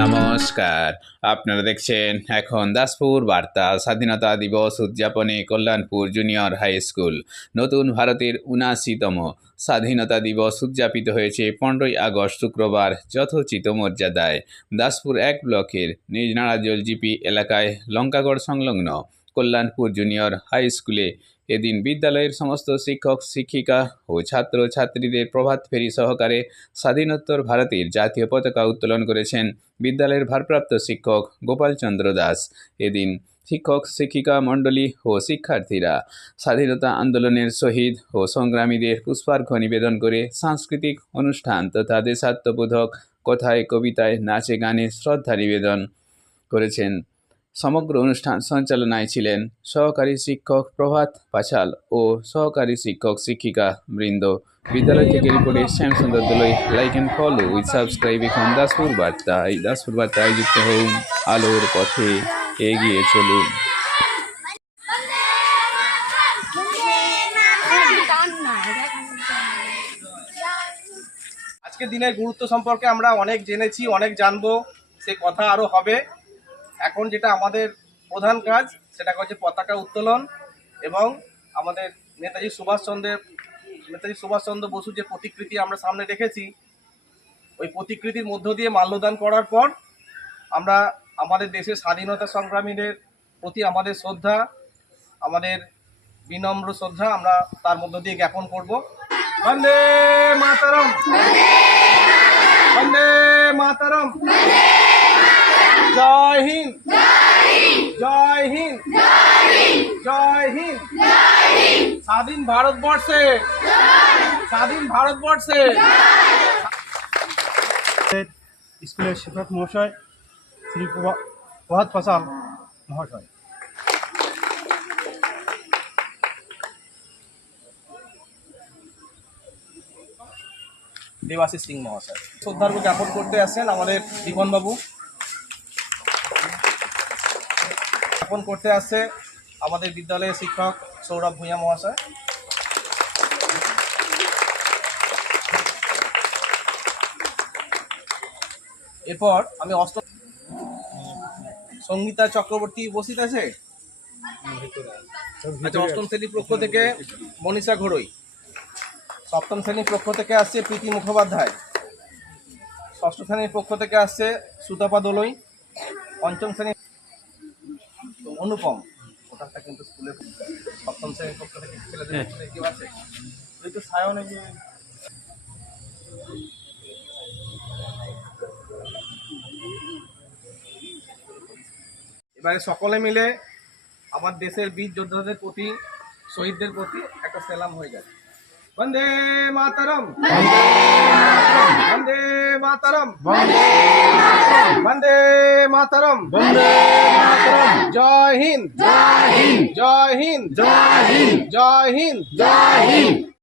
নমস্কার। আপনারা দেখছেন এখন দাসপুর বার্তা, স্বাধীনতা দিবস উদযাপনে কল্যাণপুর জুনিয়র হাই স্কুল। নতুন ভারতের উনাশিতম স্বাধীনতা দিবস উদযাপিত হয়েছে পনেরোই আগস্ট শুক্রবার, যথোচিত মর্যাদায়। দাসপুর এক ব্লকের নিজনাড়াজল জিপি এলাকায় লঙ্কাগড় সংলগ্ন কল্যাণপুর জুনিয়র হাই স্কুলে এদিন বিদ্যালয়ের সমস্ত শিক্ষক, শিক্ষিকা ও ছাত্র ছাত্রীদের প্রভাত ফেরি সহকারে স্বাধীনোত্তর ভারতের জাতীয় পতাকা উত্তোলন করেছেন বিদ্যালয়ের ভারপ্রাপ্ত শিক্ষক গোপালচন্দ্র দাস। এদিন শিক্ষক, শিক্ষিকা মণ্ডলী ও শিক্ষার্থীরা স্বাধীনতা আন্দোলনের শহীদ ও সংগ্রামীদের পুষ্পার্ঘ্য নিবেদন করে সাংস্কৃতিক অনুষ্ঠান তথা দেশাত্মবোধক কথায়, কবিতায়, নাচে, গানে শ্রদ্ধা নিবেদন করেছেন। সমগ্র অনুষ্ঠান সঞ্চালনায় ছিলেন সহকারী শিক্ষক প্রভাত পাছাল ও সহকারী শিক্ষক শিক্ষিকা বৃন্দ। বিদ্যালয় থেকে রিপোর্টে Shyamsundar Dolai. Like and follow with subscribe এখন দাসপুর বার্তা এই দাসপুর বার্তায় যুক্ত হন আলোর পথে এগিয়ে চলুন। আজকে দিনের গুরুত্ব সম্পর্কে আমরা অনেক জেনেছি, অনেক জানব। সে কথা আরও হবে। এখন যেটা আমাদের প্রধান কাজ সেটা হচ্ছে পতাকা উত্তোলন এবং আমাদের নেতাজি সুভাষচন্দ্রের নেতাজি সুভাষচন্দ্র বসুর যে প্রতিকৃতি আমরা সামনে রেখেছি, ওই প্রতিকৃতির মধ্য দিয়ে মাল্যদান করার পর আমরা আমাদের দেশের স্বাধীনতা সংগ্রামীদের প্রতি আমাদের শ্রদ্ধা, আমাদের বিনম্র শ্রদ্ধা আমরা তার মধ্য দিয়ে জ্ঞাপন করব। বন্দে মাতারম! বন্দে মাতারম! জয় হিন্দ। জয় হিন্দ। জয় হিন্দ। স্বাধীন ভারতবর্ষে। স্বাধীন ভারতবর্ষে। স্কুলের শিক্ষক মহাশয় শ্রী প্রভা- প্রভাত পাসাল মহাশয়। দেবাশিস সিং মহাশয়। শ্রদ্ধার্ঘ জ্ঞাপন করতে আসেন আমাদের বাবু জ্ঞাপন করতে আসছে আমাদের বিদ্যালয়ের শিক্ষক সৌরভ ভূঁইয়া মহাশয়। এরপর আমি অষ্ট সঙ্গীতা চক্রবর্তী উপস্থিত আছে? আচ্ছা অষ্টম শ্রেণির পক্ষ থেকে মনীষা ঘোড়ই সপ্তম শ্রেণির পক্ষ থেকে আসছে প্রীতি মুখোপাধ্যায়। ষষ্ঠ শ্রেণির পক্ষ থেকে আসছে সুতাপা দোলই। পঞ্চম শ্রেণির অনুপম। ওটাটা কিন্তু স্কুলে সপ্তম শ্রেণির পক্ষ থেকে ছেলেদের কেউ আছে? সায়নে যে এবারে সকলে মিলে আমার দেশের বীর যোদ্ধাদের প্রতি শহীদদের প্রতি একটা সেলাম হয়ে যাবে। বন্দে মাতারম। বন্দে মাতারম। বন্দে মাতারম। জয় হিন্দ। জয় হিন্দ। জয় হিন্দ। জয় হিন্দ। জয় হিন্দ। জয় হিন্দ।